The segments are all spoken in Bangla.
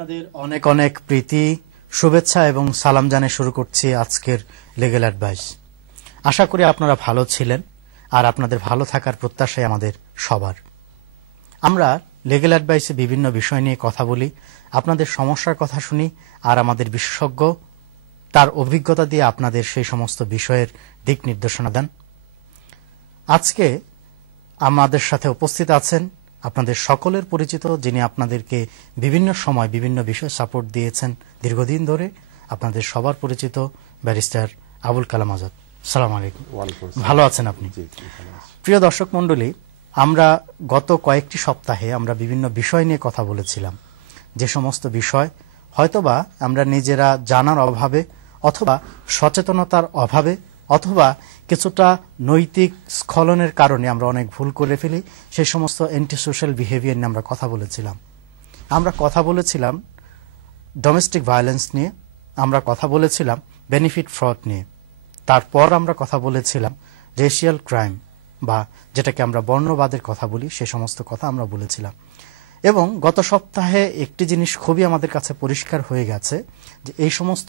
আপনাদের অনেক অনেক প্রীতি, শুভেচ্ছা এবং সালাম জানিয়ে শুরু করছি আজকের লিগ্যাল অ্যাডভাইস। আশা করি আপনারা ভালো ছিলেন, আর আপনাদের ভালো থাকার প্রত্যাশাই আমাদের সবার। আমরা লিগ্যাল অ্যাডভাইসে বিভিন্ন বিষয় নিয়ে কথা বলি, আপনাদের সমস্যার কথা শুনি, আর আমাদের বিশেষজ্ঞ তার অভিজ্ঞতা দিয়ে আপনাদের সেই সমস্ত বিষয়ের দিক নির্দেশনা দেন। আজকে আমাদের সাথে উপস্থিত আছেন আপনাদের সকলের পরিচিত, যিনি আপনাদেরকে বিভিন্ন সময় বিভিন্ন বিষয়ে সাপোর্ট দিয়েছেন দীর্ঘদিন ধরে, আপনাদের সবার পরিচিত ব্যারিস্টার আবুল কালাম আজাদ। সালাম আলাইকুম। ভালো আছেন আপনি? প্রিয় দর্শক মণ্ডলী, আমরা গত কয়েকটি সপ্তাহে আমরা বিভিন্ন বিষয় নিয়ে কথা বলেছিলাম, যে সমস্ত বিষয় হয়তোবা আমরা নিজেরা জানার অভাবে অথবা সচেতনতার অভাবে অথবা কিছুটা নৈতিক স্খলনের কারণে আমরা অনেক ভুল করে ফেলি। সেই সমস্ত অ্যান্টি সোশ্যাল বিহেভিয়ার নিয়ে আমরা কথা বলেছিলাম। আমরা কথা বলেছিলাম ডোমেস্টিক ভায়োলেন্স নিয়ে, আমরা কথা বলেছিলাম বেনিফিট ফ্রড নিয়ে, তারপর আমরা কথা বলেছিলাম রেশিয়াল ক্রাইম বা যেটাকে আমরা বর্ণবাদের কথা বলি, সে সমস্ত কথা আমরা বলেছিলাম। এবং গত সপ্তাহে একটি জিনিস খুবই আমাদের কাছে পরিষ্কার হয়ে গেছে, যে এই সমস্ত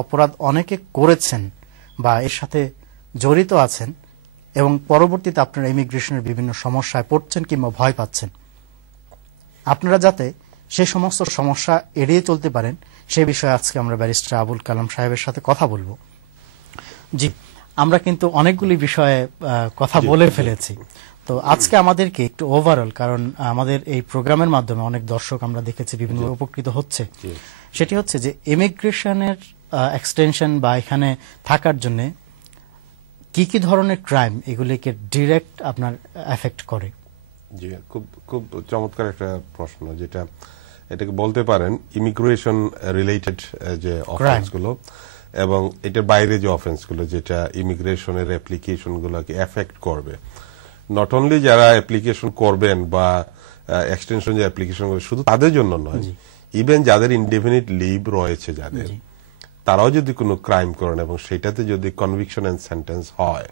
অপরাধ অনেকে করেছেন বা এর সাথে জড়িত আছেন, এবং পরবর্তীতে আপনারা ইমিগ্রেশনের বিভিন্ন সমস্যায় পড়ছেন কিংবা ভয় পাচ্ছেন। আপনারা যাতে সেই সমস্ত সমস্যা এড়িয়ে চলতে পারেন, সে বিষয়ে আজকে আমরা ব্যারিস্টার আবুল কালাম সাহেবের সাথে কথা বলবো। জি, আমরা কিন্তু অনেকগুলি বিষয়ে কথা বলে ফেলেছি, তো আজকে আমাদেরকে একটু ওভারঅল, কারণ আমাদের এই প্রোগ্রামের মাধ্যমে অনেক দর্শক আমরা দেখেছি বিভিন্ন উপকৃত হচ্ছে, সেটি হচ্ছে যে ইমিগ্রেশনের এক্সটেনশন বা এখানে থাকার জন্য কি কি ধরনের ক্রাইম এগুলিকে ডিরেক্ট আপনার এফেক্ট করে। জি, খুব খুব চমৎকার একটা প্রশ্ন, যেটা এটাকে বলতে পারেন ইমিগ্রেশন রিলেটেড যে অফেন্সগুলো এবং এটার বাইরে যে অফেন্সগুলো যেটা ইমিগ্রেশনের অ্যাপ্লিকেশনগুলোকে এফেক্ট করবে। নট অনলি যারা অ্যাপ্লিকেশন করবেন বা এক্সটেনশন যে অ্যাপ্লিকেশন করবে শুধু তাদের জন্য নয়, ইভেন যাদের ইনডেফিনিট লিভ রয়েছে যাদের, তারাও যদি কোনো ক্রাইম করেন এবং সেটাতে যদি কনভিকশন এন্ড সেন্টেন্স হয়,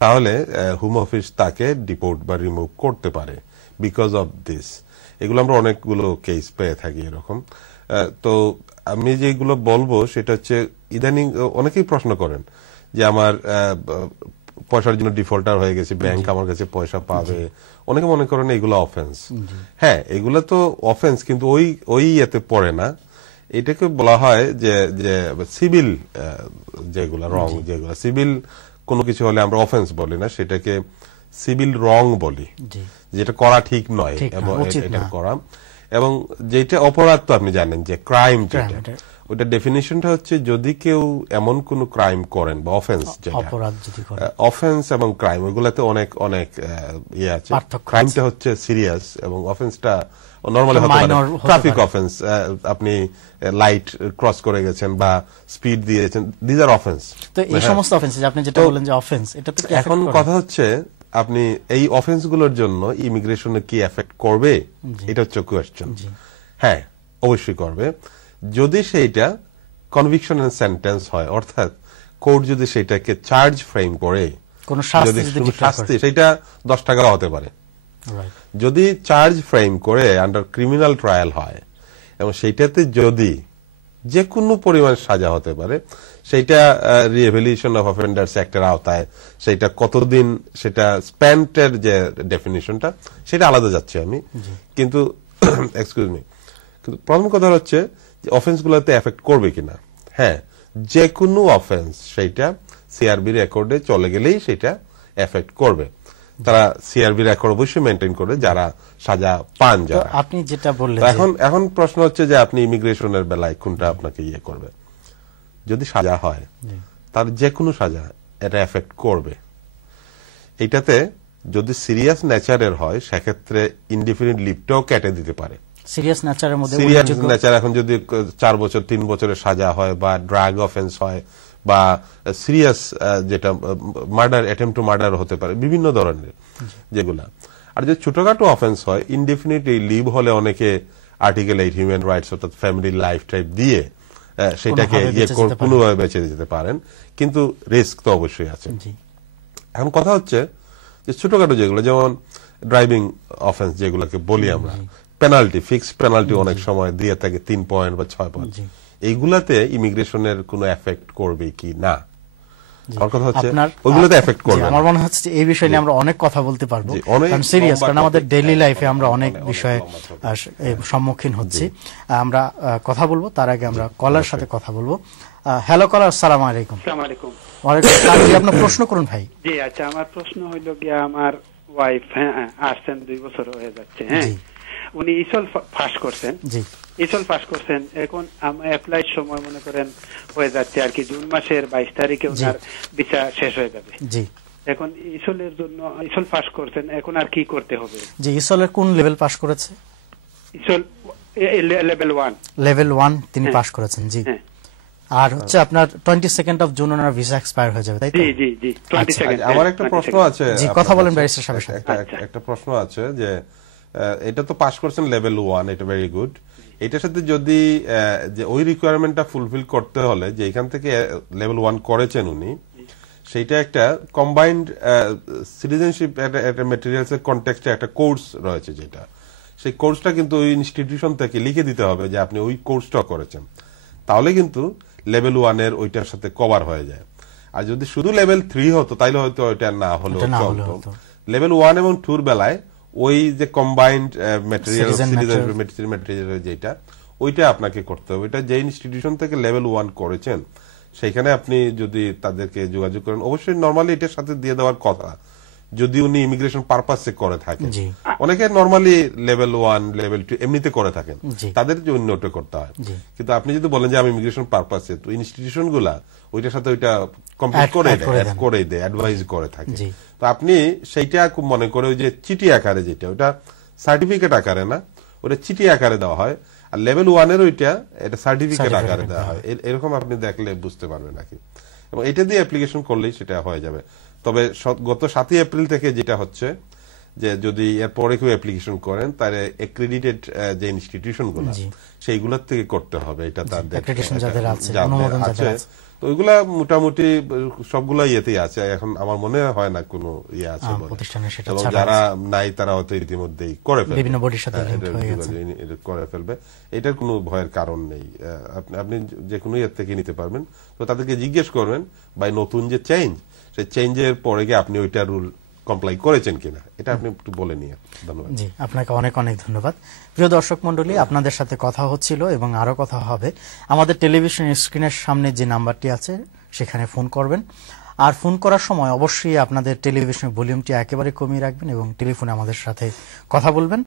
তাহলে হোম অফিস তাকে ডিপোর্ট বা রিমুভ করতে পারে বিকজ অফ দিস। এগুলো আমরা অনেকগুলো কেস পেয়ে থাকি এরকম। তো আমি যেগুলো বলবো সেটা হচ্ছে, ইদানিং অনেকেই প্রশ্ন করেন যে আমার পয়সার জন্য ডিফল্টার হয়ে গেছে, ব্যাংক আমার কাছে পয়সা পাবে, অনেকে মনে করেন এগুলো অফেন্স। হ্যাঁ, এগুলো তো অফেন্স, কিন্তু ওই এতে পড়ে না। এটাকে বলা হয় যে সিভিল যেগুলো রং, যেগুলো সিভিল কোনো কিছু হলে আমরা অফেন্স বলি না, সেটাকে সিভিল রং বলি, যেটা করা ঠিক নয় এবং এটা করা। এবং যেটা অপরাধ তো আপনি জানেন যে ক্রাইম, যেটা ওইটা ডেফিনিশনটা হচ্ছে যদি কেউ এমন কোন ক্রাইম করেন বা অফেন্স, অফেন্স এবং ক্রাইম ওইগুলাতে অনেক অনেক ইয়ে আছে। ক্রাইমটা হচ্ছে সিরিয়াস এবং অফেন্সটা নরমালি ট্রাফিক অফেন্স, আপনি লাইট ক্রস করে গেছেন বা স্পিড দিয়েছেন, দিস আর অফেন্স। তো এই সমস্ত অফেন্স আপনি যেটা বলেন যে অফেন্স, এটা তো এখন কথা হচ্ছে আপনি এই অফেন্স গুলোর জন্য ইমিগ্রেশনে কি এফেক্ট করবে, এটা হচ্ছে কোয়েশ্চেন। হ্যাঁ, অবশ্যই করবে, যদি সেইটা কনভিকশন এন্ড সেন্টেন্স হয়, অর্থাৎ কোর্ট যদি সেটাকে চার্জ ফ্রেম করে, শাস্তি সেটা 10 টাকা হতে পারে। যদি চার্জ ফ্রেম করে আন্ডার ক্রিমিনাল ট্রায়াল হয় এবং সেইটাতে যদি যে কোনো পরিমাণ সাজা হতে পারে, সেইটা রিহ্যাবিলিটেশন অফ অফেন্ডার্স অ্যাক্টের আওতায়, সেটা কতদিন, সেটা স্প্যান্টের যে ডেফিনিশনটা সেটা আলাদা যাচ্ছে আমি, কিন্তু এক্সকিউজ মি, কিন্তু প্রথম কথা হচ্ছে যে অফেন্স গুলোতে এফেক্ট করবে কিনা। হ্যাঁ, যে কোনো অফেন্স সেইটা সিআরবি রেকর্ডে চলে গেলেই সেটা এফেক্ট করবে। তারা সিআরবি রেকর্ড অবশ্যই মেনটেন করে যারা সাজা পান, যারা। আপনি যেটা বললেন, এখন প্রশ্ন হচ্ছে যে আপনি ইমিগ্রেশনের বেলায় কোনটা আপনাকে ইয়ে করবে। যদি সাজা হয়, তার যে কোনো সাজা এটা এফেক্ট করবে। এটাতে যদি সিরিয়াস নেচারের হয়, সেক্ষেত্রে ইনডিফিনিট লিভটাও কেটে দিতে পারে। সিরিয়াস নেচারের মধ্যে, সিরিয়াস নেচার এখন যদি 4 বছর 3 বছরের সাজা হয় বা ড্রাগ অফেন্স হয় বা সিরিয়াস যেটা মার্ডার, অ্যাটেম্পট টু মার্ডার হতে পারে, বিভিন্ন ধরনের যেগুলা। আর যদি ছোটখাটো অফেন্স হয়, ইনডেফিনিট লিভ হলে অনেকে আর্টিকেল 8 হিউম্যান রাইটস অর্থাৎ ফ্যামিলি লাইফ টাইপ দিয়ে সেটাকে কোনোভাবে বেঁচে যেতে পারেন, কিন্তু রিস্ক তো অবশ্যই আছে। এখন কথা হচ্ছে যে ছোটখাটো যেগুলো, যেমন ড্রাইভিং অফেন্স যেগুলোকে বলি আমরা, পেনাল্টি, ফিক্সড পেনাল্টি অনেক সময় দিয়ে থাকে 3 পয়েন্ট বা 6 পয়েন্ট, এইগুলাতে ইমিগ্রেশনের কোনো এফেক্ট করবে কি না? আমার কথা হচ্ছে ওইগুলোতে এফেক্ট করবে। আমার মনে হচ্ছে এই বিষয় নিয়ে আমরা অনেক কথা বলতে পারবো, কারণ সিরিয়াস, কারণ আমাদের ডেইলি লাইফে আমরা অনেক বিষয়ে সম্মুখীন হচ্ছি। আমরা কথা বলবো, তার আগে আমরা কলার সাথে কথা বলবো। হ্যালো কলার, আসসালামু আলাইকুম। আসসালামু আলাইকুম। ওয়ালাইকুম আসসালাম। আপনার প্রশ্ন করুন ভাই। জি আচ্ছা, আমার প্রশ্ন হইল গিয়া, আমার ওয়াইফ আসছেন 2 বছর হয়ে যাচ্ছে, হ্যাঁ, উনি ইসল পাস করছেন, জি ইসল পাস করছেন, এখন অ্যাপ্লাইর সময় মনে করেন হয়ে যাচ্ছে আর কি জুন মাসের 22 তারিখে ওনার ভিসা শেষ হয়ে যাবে। জি এখন ইসলের জন্য ইসল পাস করছেন, এখন আর কি করতে হবে? জি ইসলের কোন লেভেল পাস করেছে? Isle level 1। লেভেল 1 তিনি পাস করেছেন, জি। আর হচ্ছে আপনার 22nd of June owner visa expire হয়ে যাবে, তাই তো? জি জি জি 22nd। আমার একটা প্রশ্ন আছে। জি কথা বলেন ব্যারিস্টার সাহেব। একটা প্রশ্ন আছে যে এটা তো পাস করছেন লেভেল 1, এটা ভেরি গুড। এটার সাথে যদি যে ওই রিকোয়ারমেন্টটা ফুলফিল করতে হলে যে এখান থেকে লেভেল 1 করেছেন উনি, সেইটা একটা কম্বাইন্ড সিটিজেনশিপ একটা ম্যাটেরিয়ালস এর কনটেক্সটে একটা কোর্স রয়েছে, যেটা সেই কোর্সটা কিন্তু ওই ইনস্টিটিউশন থেকে লিখে দিতে হবে যে আপনি ওই কোর্সটা করেছেন, তাহলে কিন্তু লেভেল 1 এর ওইটার সাথে কভার হয়ে যায়। আর যদি শুধু লেভেল 3 হতো তাইলে হয়তো ওইটা না হলেও চলতো। লেভেল 1 এবং 2 এর বেলায় ওই যে কম্বাইন্ড ম্যাটেরিয়াল যেটা, ওইটা আপনাকে করতে হবে। ওইটা যে ইনস্টিটিউশন থেকে লেভেল 1 করেছেন সেইখানে আপনি যদি তাদেরকে যোগাযোগ করেন, অবশ্যই নরমালি এটার সাথে দিয়ে দেওয়ার কথা যদি উনি ইমিগ্রেশন পারপাসে করে থাকেন। অনেকে নরমালি লেভেল 1 লেভেল 2 এমনিতে করে থাকেন, তাদের জন্য ওটা করতে হয়। কিন্তু আপনি যদি বলেন যে আমি ইমিগ্রেশন পারপাসে, তো ইনস্টিটিউশন গুলা ওইটার সাথে ওইটা কমপ্লিট করে দেয়, অ্যাডভাইস করে থাকে। তো আপনি সেইটা খুব মনে করে ওই যে চিঠি আকারে, যেটা ওটা সার্টিফিকেট আকারে না, ওটা চিঠি আকারে দেওয়া হয়। আর লেভেল 1 এর ওইটা এটা সার্টিফিকেট আকারে দেওয়া হয়। এরকম আপনি দেখলে বুঝতে পারবেন নাকি, এবং এটা দিয়ে অ্যাপ্লিকেশন করলেই সেটা হয়ে যাবে। তবে গত 7 এপ্রিল থেকে যেটা হচ্ছে যে যদি এরপরে কেউ অ্যাপ্লিকেশন করেন তাহলে অ্যাক্রেডিটেড যে ইনস্টিটিউশন গুলো সেইগুলোর থেকে করতে হবে। এটা তাদের আছে, তো ওইগুলা মোটামুটি সবগুলা ইয়েতেই আছে। এখন আমার মনে হয় না কোনো ইয়ে আছে, এবং যারা নাই তারা হয়তো ইতিমধ্যেই করে ফেলবে। এটার কোনো ভয়ের কারণ নেই। আপনি যে কোনো ইয়ের থেকে নিতে পারবেন। তো তাদেরকে জিজ্ঞেস করবেন ভাই নতুন যে চেঞ্জ, সেই চেঞ্জের পরে গিয়ে আপনি ওইটা রুল কমপ্লাই করেছেন কিনা, এটা আপনি একটু বলে নিয়ে। ধন্যবাদ। জি আপনাকে অনেক অনেক ধন্যবাদ। প্রিয় দর্শক মন্ডলী, আপনাদের সাথে কথা হচ্ছিল এবং আরো কথা হবে। আমাদের টেলিভিশন স্ক্রিনের সামনে যে নাম্বারটি আছে সেখানে ফোন করবেন, আর ফোন করার সময় অবশ্যই আপনাদের টেলিভিশনের ভলিউমটি একেবারে কমিয়ে রাখবেন এবং টেলিফোনে আমাদের সাথে কথা বলবেন।